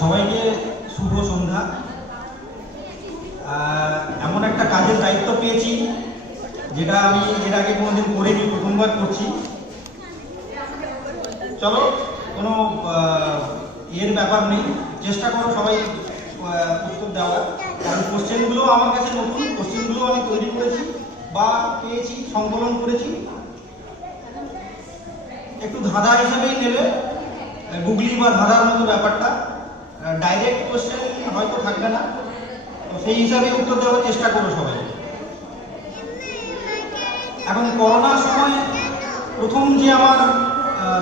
সবাইকে শুভ সন্ধ্যা। এমন একটা কাজের দায়িত্ব পেয়েছি যেটা আমি এর আগে কোনোদিন করিনি, প্রথমবার করছি। চলো, কোনো এর ব্যাপার নেই, চেষ্টা করো সবাই উত্তর দেওয়ার। কারণ কোশ্চেনগুলো আমার কাছে নতুন, কোশ্চেনগুলো আমি তৈরি করেছি বা পেয়েছি, সংকলন করেছি। একটু ধাঁধা হিসাবেই নেবে, গুগলি বা ধাঁধার মতো ব্যাপারটা, ডাইরেক্ট কোশ্চেন হয়তো থাকবে না, তো সেই হিসাবে উত্তর দেওয়ার চেষ্টা করো সবাই। এখন করোনার সময় প্রথম যে আমার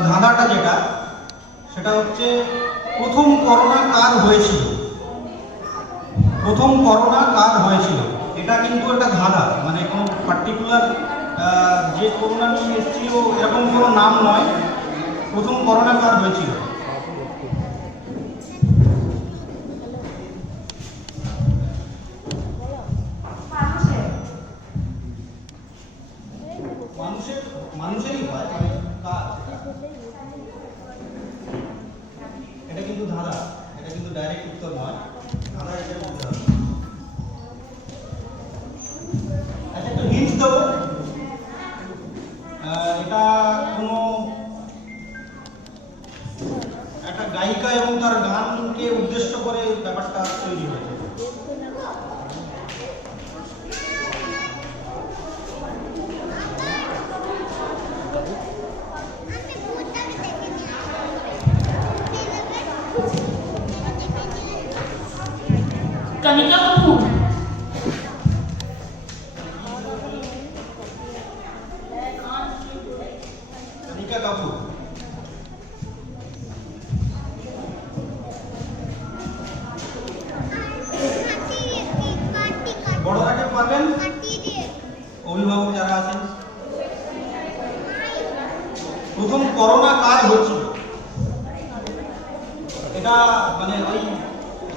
ধাঁধাটা যেটা, সেটা হচ্ছে প্রথম করোনা কার হয়েছিল, প্রথম করোনা কার হয়েছিল। এটা কিন্তু একটা ধাঁধা, মানে কোনো পার্টিকুলার যে করোনা নিয়ে এসেছিল এরকম কোনো নাম নয়। প্রথম করোনা কার হয়েছিল? মানুষেরই হয়, কার? এটা কিন্তু ধাঁধা, এটা কিন্তু ডাইরেক্ট উত্তর নয়, ধাঁধা এটা বলতে হবে। আচ্ছা, একটু হিন্ট দেবো। এটা কোনো একটা গায়িকা এবং তার গানকে উদ্দেশ্য করে ব্যাপারটা তৈরি হয়েছে। कनिका कपूर। कनिका कपूर বড়রাকে পারবেন? অভিভাবক যারা আছেন, প্রথম করোনা কার হয়েছিল? এটা মানে ওই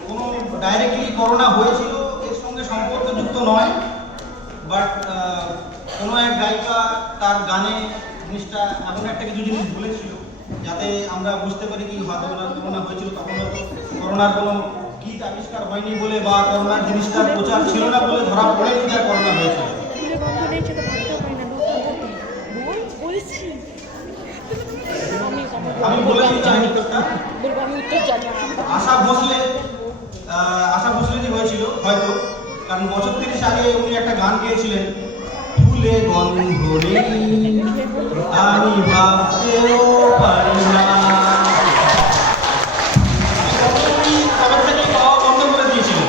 কোনো ডাইরেক্টলি করোনা হয়েছিল এর সঙ্গে সম্পর্কযুক্ত নয়, বাট কোনো এক গায়িকা তার গানে জিনিসটা এমন একটা কিছু জিনিস বলেছিল যাতে আমরা বুঝতে পারি কি হয়তো করোনা হয়েছিল। তখন হয়তো করোনার কোনো গীত আবিষ্কার হয়নি বলে বা করোনার জিনিসটার প্রচার ছিল না বলে ধরা পড়েনি যে করোনা হয়েছিল। আমি বলে দিচ্ছি উত্তরটা। আশা ভোসলেরই হয়েছিল হয়তো, কারণ বছর 30 আগে উনি একটা গান গেয়েছিলেন, ফুলে গন্ধ নেই আমি ভাবতেও পারি না। কবে থেকে পাওয়া বন্ধ করে দিয়েছিল।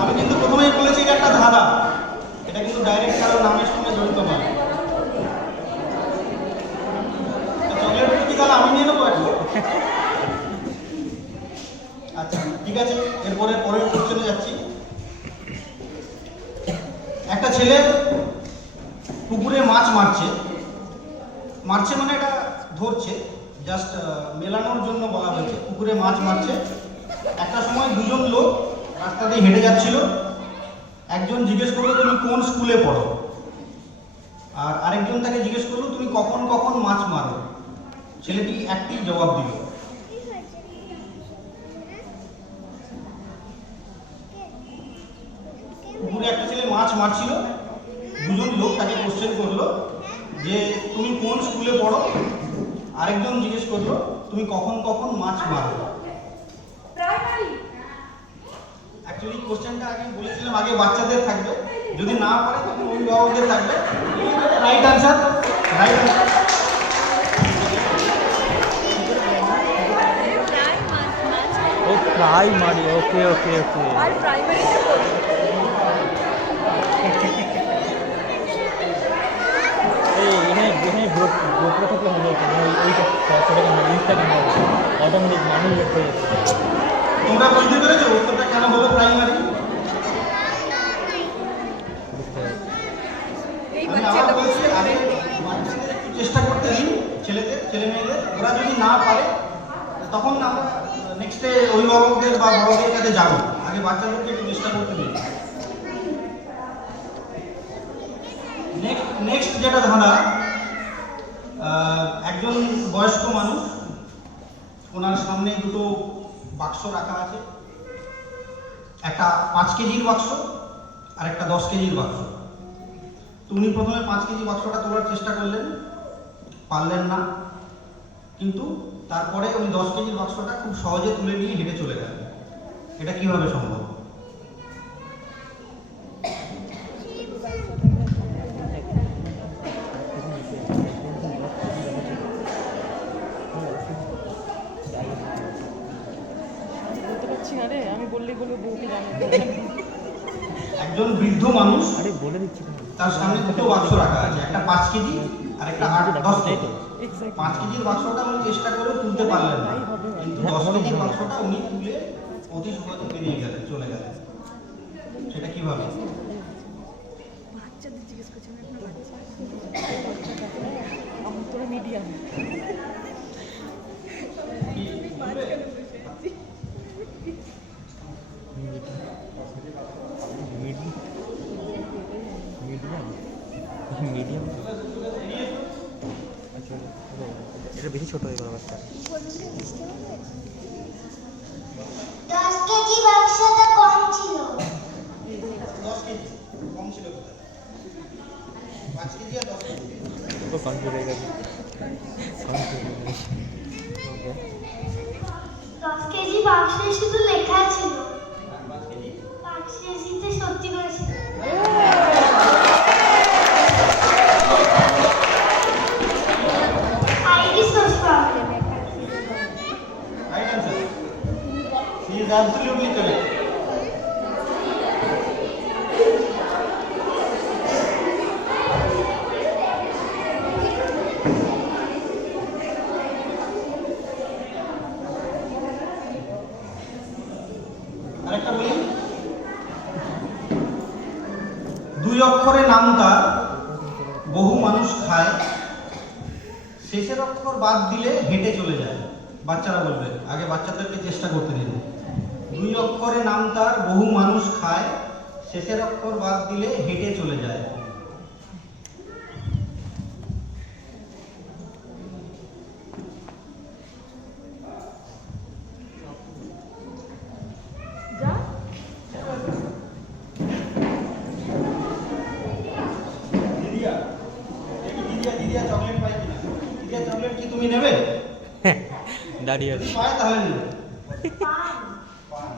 আমি কিন্তু প্রথমেই বলেছি যে একটা ধাঁধা, এটা কিন্তু ডাইরেক্ট কারো নামের সঙ্গে জড়িত নয়। চকলেট কি তাহলে আমি নিয়ে নেবো একটু? আচ্ছা, ঠিক আছে, এরপরে পরের কোশ্চেনে যাচ্ছি। একটা ছেলে পুকুরে মাছ মারছে মানে এটা ধরছে, জাস্ট মেলানোর জন্য বলা হয়েছে। পুকুরে মাছ মারছে, একটা সময় দুজন লোক রাস্তা দিয়ে হেঁটে যাচ্ছিল। একজন জিজ্ঞেস করলো তুমি কোন স্কুলে পড়ো, আর আরেকজন তাকে জিজ্ঞেস করলো তুমি কখন কখন মাছ মারো। ছেলেটি একটি জবাব দিল। পুকুরে একটা ছেলে মাছ মারছিল, দুজন লোক তাকে কোশ্চেন করলো যে তুমি কোন স্কুলে পড়ো, আরেকজন জিজ্ঞেস করলো তুমি কখন কখন মাছ মারো। অ্যাকচুয়ালি কোশ্চেনটা আগে বলেছিলাম আগে বাচ্চাদের থাকবে, যদি না পারে তখন অভিভাবকদের থাকবে। Right answer, right answer. ও প্রাইমারি, ওকে ওকে ওকে। আর প্রাইমারিতে পড়ি। এই এখানে গ্রুপটা থাকলে ভালো হতো, ওইটা ছোটো ইনস্টাগ্রাম অটোমেটিক মানুষ বের হয়ে যাচ্ছে। তোমরা বুঝতে পেরেছো উত্তরটা কেন হলো প্রাইমারি? আমি আবার বলছি, আগে বাচ্চাদের একটু চেষ্টা করতে দিন, ছেলে মেয়েদের। ওরা যদি না পারে তখন আমরা নেক্সটে অভিভাবকদের বা বড়দের কাছে যাবো। আগে বাচ্চাদেরকে একটু চেষ্টা করতে দিন। নেক্সট যেটা ধাঁধা, একজন বয়স্ক মানুষ, ওনার সামনে দুটো বাক্স রাখা আছে, একটা 5 কেজির বাক্স আর একটা 10 কেজির বাক্স। তো উনি প্রথমে 5 কেজি বাক্সটা তোলার চেষ্টা করলেন, পারলেন না, কিন্তু তারপরে উনি 10 কেজির বাক্সটা খুব সহজে তুলে নিয়ে হেঁটে চলে গেলেন। এটা কিভাবে সম্ভব? বলতে পারছি না রে, আমি বললেই বলবো বউকে জানো। একজন বৃদ্ধ মানুষ, আরে বলে দিচ্ছি তো। তার সামনে দুটো বাক্স রাখা আছে, একটা 5 কেজি আর একটা 10 কেজি। 5 কেজির বাক্সটা উনি চেষ্টা করেও তুলতে পারলেন না, কিন্তু 10 কেজির বাক্সটা উনি তুলে অতি সহজে বেরিয়ে গেলেন, চলে গেলেন। সেটা কিভাবে? বাচ্চাদের জিজ্ঞেস করছি আমি, আপনার বাচ্চা আমার তোরা মিডিয়াম। মিডিয়াম আচ্ছা, এটা বেশি ছোট হয়ে গেল বাচ্চা। 10 কেজি বাক্সটা কম ছিল। 10 কেজি কম ছিল কোথায়? 5 কেজি আর 10 কেজি। তো কনফিউজ হয়ে গেছে। ওকে 10 কেজি বাক্সে শুধু লেখা ছিল, 5 কেজি 5 কেজিতে সত্যি করেছিল। ID sofa. Right answer. He is absolutely correct. আরেকটা বলি, 2 অক্ষরে নাম তার, বহু মানুষ খায়, শেষের অক্ষর বাদ দিলে হেঁটে চলে যায়। বাচ্চারা বলবে, আগে বাচ্চাদেরকে চেষ্টা করতে দিন। 2 অক্ষরে নাম তার, বহু মানুষ খায়, শেষের অক্ষর বাদ দিলে হেঁটে চলে যায়। যা দিদিয়া, দিদিয়া চকলেট পাই কিনা? দিদিয়া চকলেট কি তুমি নেবে? দাঁড়িয়ে আছে। পায় তাহলে নেবে। পান। পান।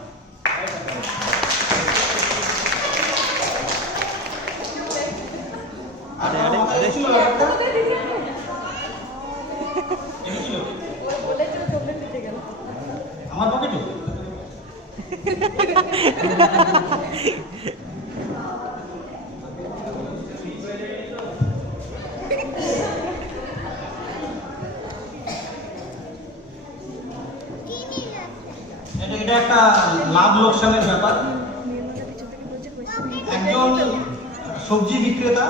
আরে, আরে, আরে। এসেছিল ব্যাপারটা? এসেছিল? বলেছিল চকলেট দিতে গেল। আমার পকেটে? কি নিলে? এটা একটা লাভ লোকসানের ব্যাপার। একজন সবজি বিক্রেতা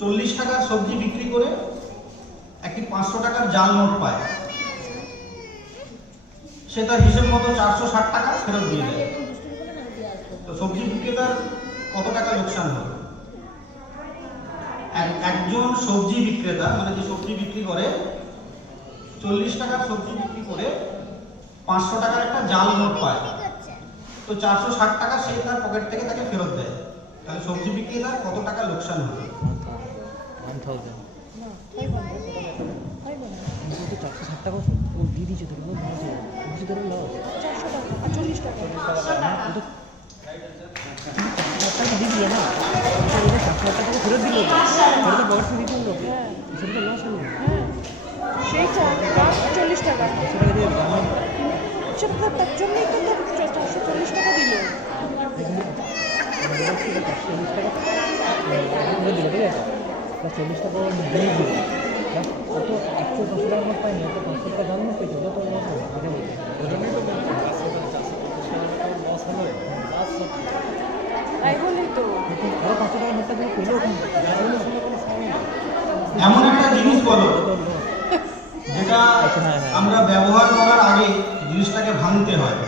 40 টাকার সবজি বিক্রি করে একটি 500 টাকার জাল নোট পায়। সে তার হিসেব মতো 460 টাকা ফেরত দিয়ে দেয়। তো সবজি বিক্রেতার কত টাকা লোকসান হলো? একজন সবজি বিক্রেতা, মানে যে সবজি বিক্রি করে, 40 টাকার সবজি বিক্রি করে 500 টাকার একটা জাল নোট পায়। কি করছে? তো 460 টাকা সে তার পকেট থেকে তাকে ফেরত দেয়। তাহলে সবজি বিক্রেতার কত টাকা লোকসান হলো? 1000 না ফাইভ হান্ড্রেড। কিন্তু 460 টাকা ও দিয়ে দিয়েছে তোকে, বল কিছু ধরে নাও। 400 টাকা আর 40 টাকা। ও তো 400 টাকা দিয়ে দিলে না, এটা 400 টাকা ফেরত দিল, ফেরত বক্স দিতে হলো, হ্যাঁ সেটা তো লস হলো। হ্যাঁ, সেই 40 টাকা। 400 টাকা দিয়ে আমার সেটা তার জন্যই তো 440 টাকা দিল। 440 টাকা দিল, ঠিক আছে, প্লাস 40 টাকা দিয়ে দিল, প্লাস অত 100 টাকা নোট পাইনি, অত 500 টাকা দাম নোট পেয়েছে, ওটা তো লস হলো। আগে বলতে ওই জন্যই তো লস হলো। তাই বলেই তো আরো 500 টাকা নোটটা দিয়ে পেলো ওখানে, এমন একটা জিনিস বলো যেটা আমরা ব্যবহার করার আগে জিনিসটাকে ভাঙতে হয়।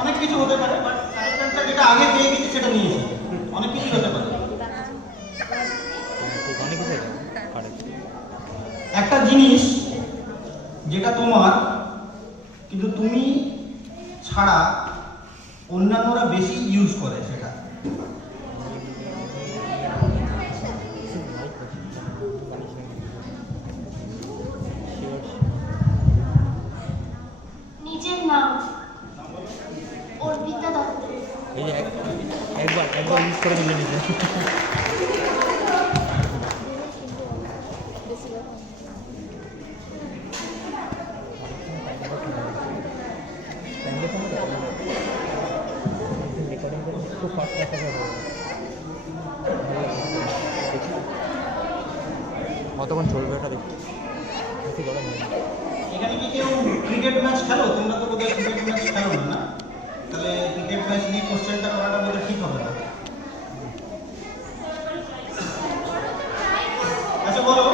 অনেক কিছু হতে পারে, বাট কারেক্ট যেটা আগে পেয়ে গেছি সেটা নিয়েছি। অনেক কিছুই হতে পারে। অনেক কিছু একটা জিনিস যেটা তোমার, কিন্তু তুমি ছাড়া অন্যান্যরা বেশি ইউজ করে সেটা। নিজের নাম অর্পিতা দত্ত। এই যে একবার ইউজ করে দিলে নিজে। খুব ফাস্ট কতক্ষণ চলবে এটা দেখি, বেশি গরম নেই। এখানে কি কেউ ক্রিকেট ম্যাচ খেলো? তোমরা তো বোধহয় ক্রিকেট ম্যাচ খেলো না, তাহলে ক্রিকেট ম্যাচ নিয়ে কোশ্চেনটা করাটা বোধহয় ঠিক হবে না। আচ্ছা বলো,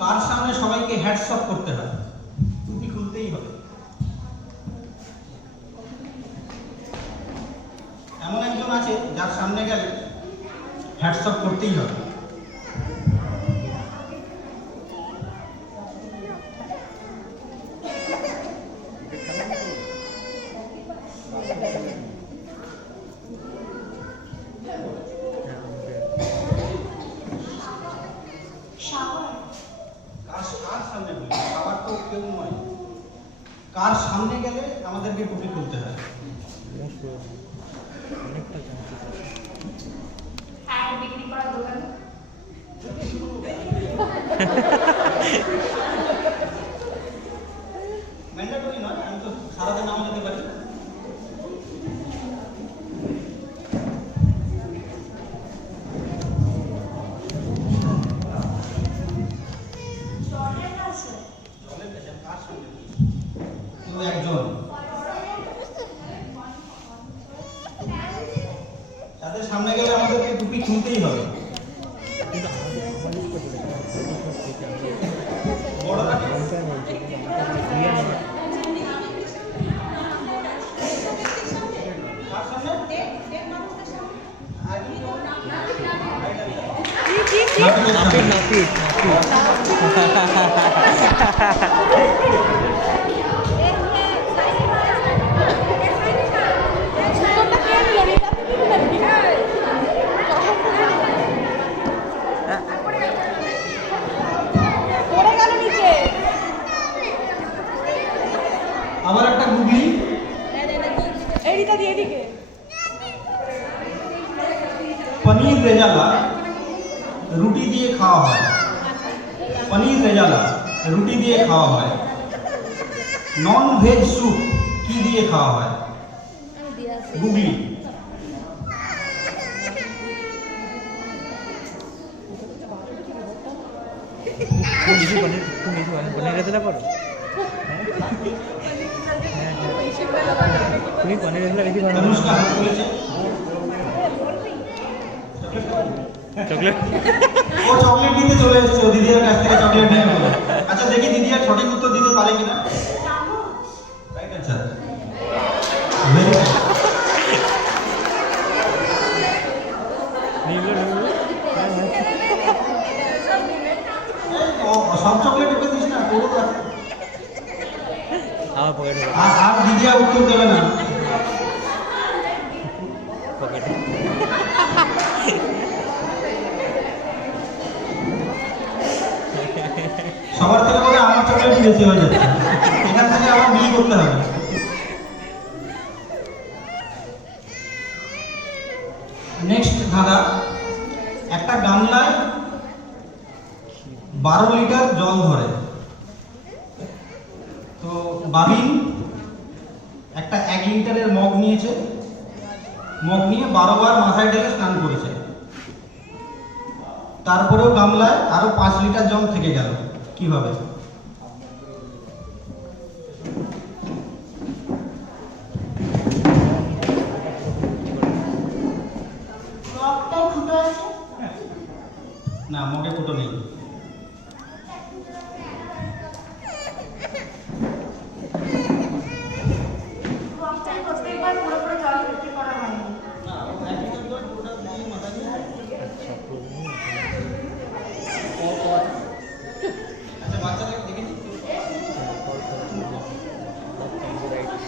কার সামনে সবাইকে হ্যাটস অফ করতে হয়? টুপি খুলতেই হবে। এমন একজন আছে যার সামনে গেলে হ্যাটস অফ করতেই হবে। কার সামনে গেলে আমাদেরকে টুপি খুলতে হয়? বিক্রি করার দোকান। ম্যান্ডেটরি নয়, আমি তো সারাদিন নামও যেতে পারি। একজন তাদের সামনে গেলে আমাদেরকে টুপি খুলতেই হবে। বড়রা কি? কার সামনে? নাপিত। আবার একটা গুগলি। পনির রেজালা রুটি দিয়ে খাওয়া হয়। পনির রেজালা রুটি দিয়ে খাওয়া হয়। নন ভেজ স্যুপ কি দিয়ে খাওয়া হয়? গুগলি। পনির রেজালা করো? তুমি পনির রেজালা বেশি ভালো। অনুষ্কা হাত তুলেছে। চকলেট ও চকলেট দিতে চলে এসেছে, ও দিদির কাছ থেকে চকলেট নিয়ে নেবে। আচ্ছা দেখি দিদি আর সঠিক উত্তর দিতে পারে কিনা। Right answer. Very good. সব চকলেট ওকে দিস না, তোরও তো আছে। আমার পকেটে আর দিদি আর উত্তর দেবে না। পকেটে সবার থেকে বলে আমার চকলেটই বেশি হয়ে যাচ্ছে। এখান থেকে আমার বিলি করতে হবে। নেক্সট ধাঁধা। একটা গামলায় 12 লিটার জল ধরে। তো বাবিন একটা 1 লিটারের মগ নিয়েছে, মগ নিয়ে 12 বার মাথায় ঢেলে স্নান করেছে। তারপরেও গামলায় আরো 5 লিটার জল থেকে গেল, কিভাবে? মগটায় ফুটো আছে। না, মগে ফুটো নেই।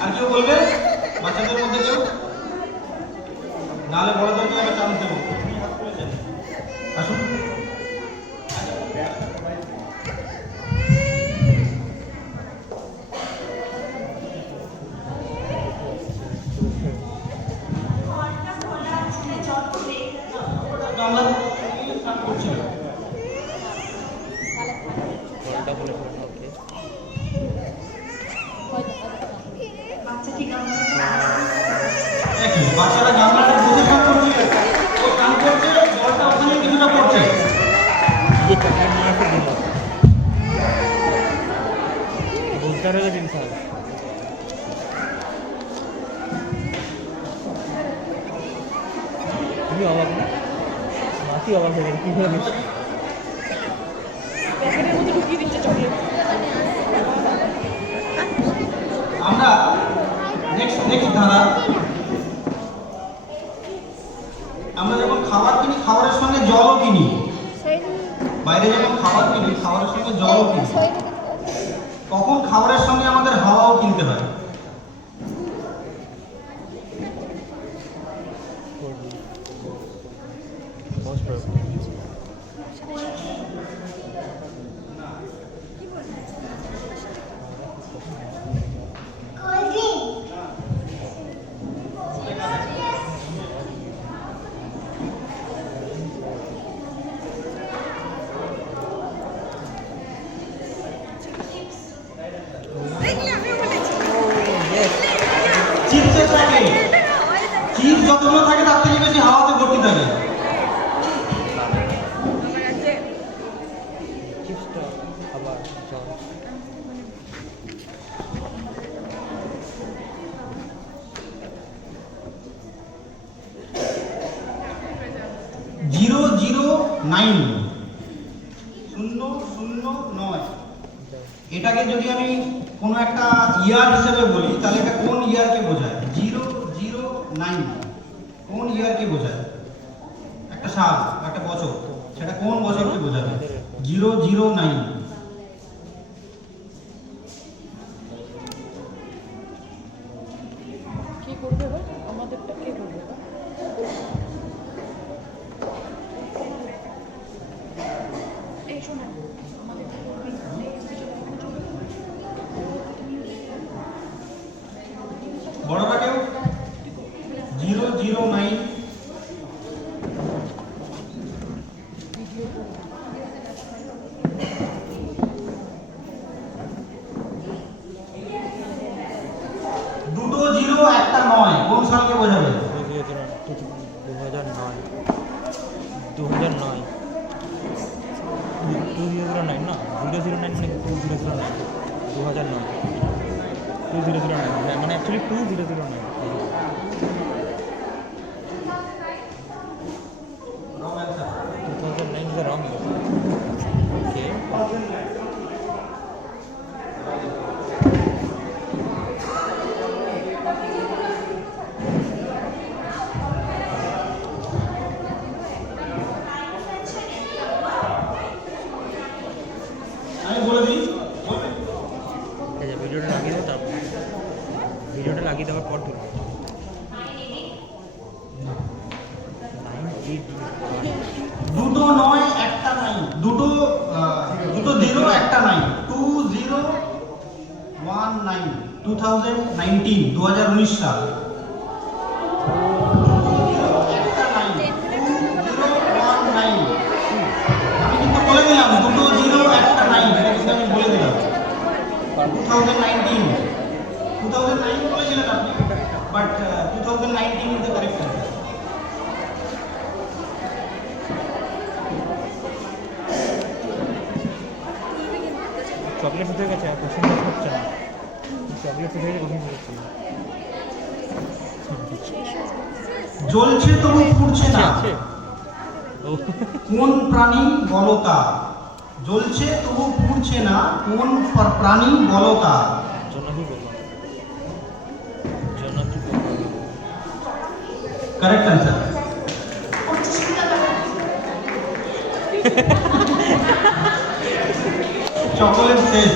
আর কেউ বলবে বাচ্চাদের মধ্যে কেউ? নাহলে বড়দেরকে আবার চান্স দেবো। আসুন। জানলা স্টার্ট করছিল। গলাটা বলে ফেলুন, ওকে। দেখি বাচ্চারা জানলাটা বুঝে সব করছে, ও কান করছে, জলটা ওখানে কিছুটা পড়ছে। ये चक्कर नहीं है दिन बोलता रहेगा इंसान। তুমি অবাক না? মাসি অবাক হয়ে গেল কীভাবে। প্যাকেটের মধ্যে ঢুকিয়ে দিচ্ছে চকলেট। আমরা নেক্সট ধারা, আমরা যখন খাবার কিনি খাবারের সঙ্গে জলও কিনি। বাইরে যখন খাবার কিনি খাবারের সঙ্গে জলও কিনি। তখন খাবারের সঙ্গে আমাদের হাওয়াও কিনতে হয়। Cold drink. 'চিপস' যতগুলো থাকে তার থেকে বেশি হাওয়াতে ভর্তি থাকে। চিপসটা আবার জল। জিরো 009 এটাকে যদি আমি কোনো একটা ইয়ার হিসেবে বলি তাহলে এটা কোন ইয়ারকে বোঝায়? 009 কোন ইয়ারকে বোঝায়? একটা সাল, একটা বছর, সেটা কোন বছরকে বোঝাবে? 009। কি করবে এবার? আমাদেরটা কে করবে এবার? এই শোনেন, আমাদের বড়টা কেউ? 009। দুটো 0 একটা 9 কোন সালকে বোঝাবে? 2009 2009 2009 না 009 মানে 2009 2009 2009 মানে actually 2009। Wrong answer. 2009 is the wrong year. Okay. আমি বলে দিই, বলবে? আচ্ছা ভিডিওটা লাগিয়ে দেবো, তারপর ভিডিওটা লাগিয়ে দেওয়ার পর তুলব। 9 দুটো 9 একটা 9, দুটো 0 একটা 9, 2019 2019 2019 সাল। একটা 9 2019 আমি কিন্তু বলে দিলাম দুটো 0 একটা 9, এটা কিন্তু আমি বলে দিলাম 2019 বলেছিলেন আপনি, but 2019 is the correct answer. Chocolate হতে গেছে, আর কোশ্চেন হচ্ছে না। চকলেট হতে গেছে, কোশ্চেন হচ্ছে না। জ্বলছে তবু ফুটছে না, আছে ও কোন প্রাণী বলো তা? জ্বলছে তবু ফুটছে না, কোন প্রাণী বলো তা? জোনাকি পোকা। জোনাকি পোকা। Correct answer. চকোলেট শেষ।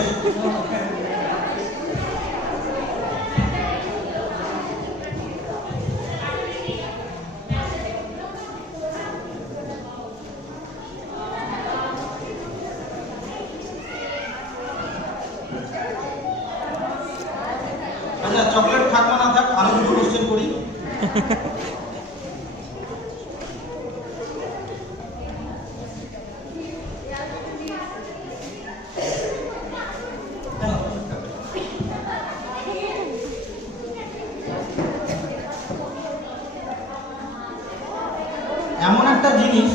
আচ্ছা চকলেট থাক বা না থাক, আরো দুটো কোশ্চেন করি। এমন একটা জিনিস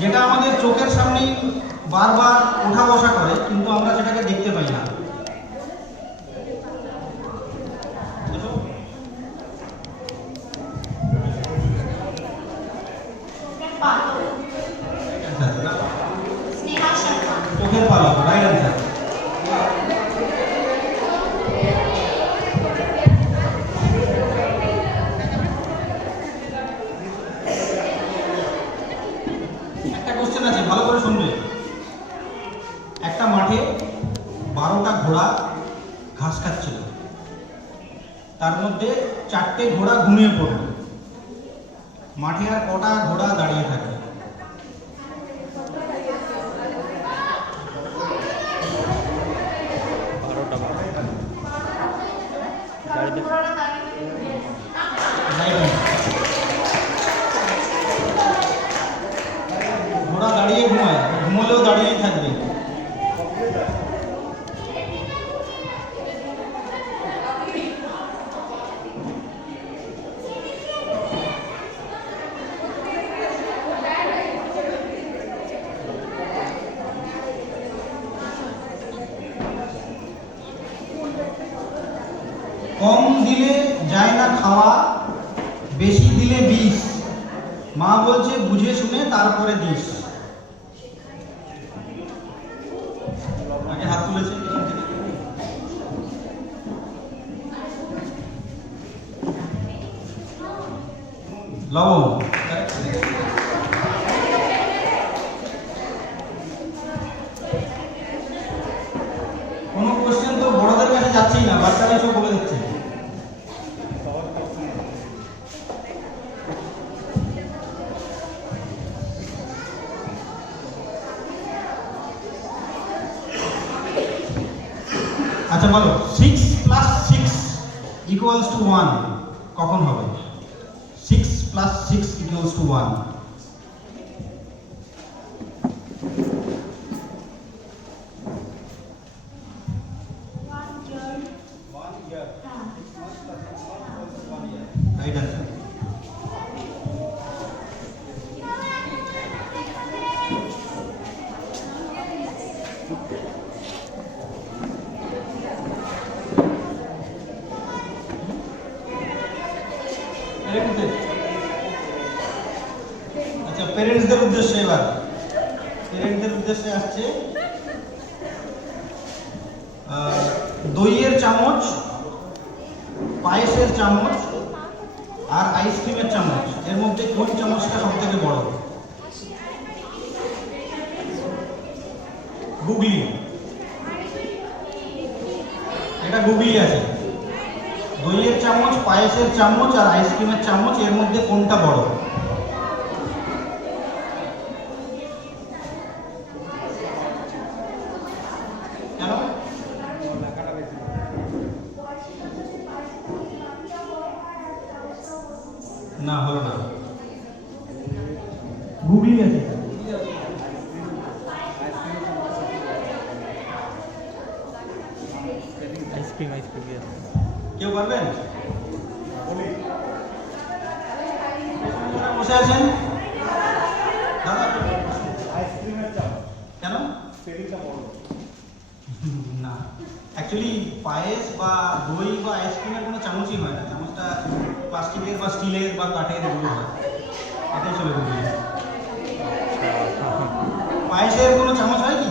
যেটা আমাদের চোখের সামনেই বারবার ওঠা বসা করে, কিন্তু আমরা সেটাকে দেখতে পাই না। স্নেহা শর্মা। চোখের পালক, রাইট অ্যান্সার। একটা কোশ্চেন আছে, ভালো করে শুনবে। একটা মাঠে 12টা ঘোড়া ঘাস খাচ্ছিল, তার মধ্যে 4টে ঘোড়া ঘুমিয়ে পড়ল। মাঠে আর কটা ঘোড়া দাঁড়িয়ে থাকে? ঘোড়া দাঁড়িয়ে ঘুমায়, ঘুমলেও দাঁড়িয়েই থাকবে। কম দিলে যায় না খাওয়া, বেশি দিলে বিষ। মা বলছে বুঝে শুনে তারপরে দিস। আগে হাত তুলেছে লবণ। কোনো কোশ্চেন তো বড়দের কাছে যাচ্ছেই না, বাচ্চারা সব বলে দিচ্ছে। আচ্ছা বলো, 6 + 6 = 1 কখন হবে? 6 + 6 = 1। Right answer. আচ্ছা পেরেন্টসদের উদ্দেশ্যে, এবার পেরেন্টসদের উদ্দেশ্যে আসছে। দইয়ের চামচ, পায়েসের চামচ আর আইসক্রিমের চামচ, এর মধ্যে কোন চামচটা সব থেকে বড়? গুগলি, এটা গুগলি আছে। দইয়ের চামচ, পায়েসের চামচ আর আইসক্রিমের চামচ, এর মধ্যে কোনটা বড়? কেন? না হলো না, গুগলি আছে। আইসক্রিম কেউ পারবেন? বসে আছেন দাদা, কেন? না, অ্যাকচুয়ালি পায়েস বা দই বা আইসক্রিমের কোনো চামচই হয় না। চামচটা প্লাস্টিকের বা স্টিলের বা কাঠের এগুলো হয়, এটাই চলে গুগলি। পায়েসের কোনো চামচ হয় কি?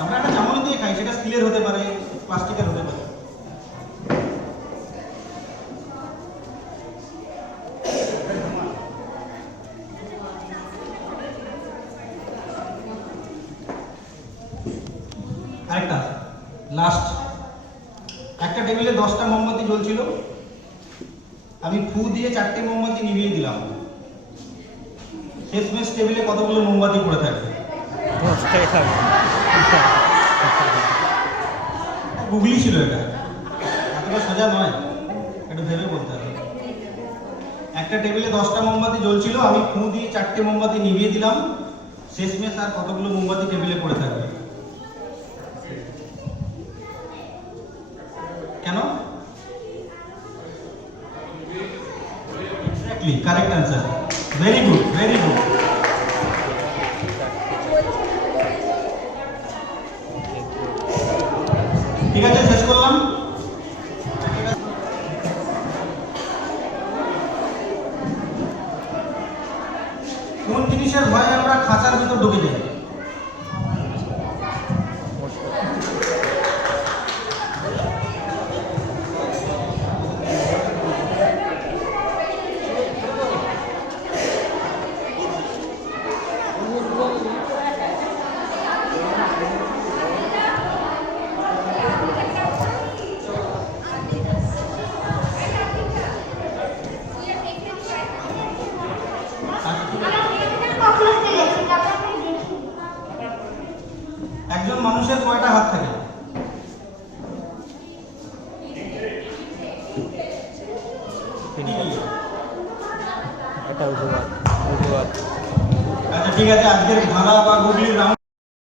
আমরা একটা চামচ দিয়ে খাই, সেটা স্টিলের হতে পারে, প্লাস্টিকের হতে পারে। আরেকটা লাস্ট, একটা টেবিলে 10টা মোমবাতি জ্বলছিল, আমি ফু দিয়ে 4টে মোমবাতি নিভিয়ে দিলাম। শেষমেশ টেবিলে কতগুলো মোমবাতি পড়ে থাকবে? গুগলি ছিল এটা, এতটা সোজা নয়। একটু ভেবে বলতে হবে। একটা টেবিলে 10টা মোমবাতি জ্বলছিল, আমি ফু দিয়ে 4টে মোমবাতি নিভিয়ে দিলাম, শেষমেশ আর কতগুলো মোমবাতি টেবিলে পড়ে থাকবে? কেন? Exactly, correct answer. Very good, very good. ঠিক আছে, শেষ করলাম। কোন জিনিসের ভয়ে আমরা খাঁচার ভিতর ঢুকে যাই? কখনো গেছি তবে আমি দেখি। একজন মানুষের কয়টা হাত থাকে? তিনটে। এটা উজু হাত। আচ্ছা ঠিক আছে, আজকের ধাঁধা বা গুগলির রাউন্ড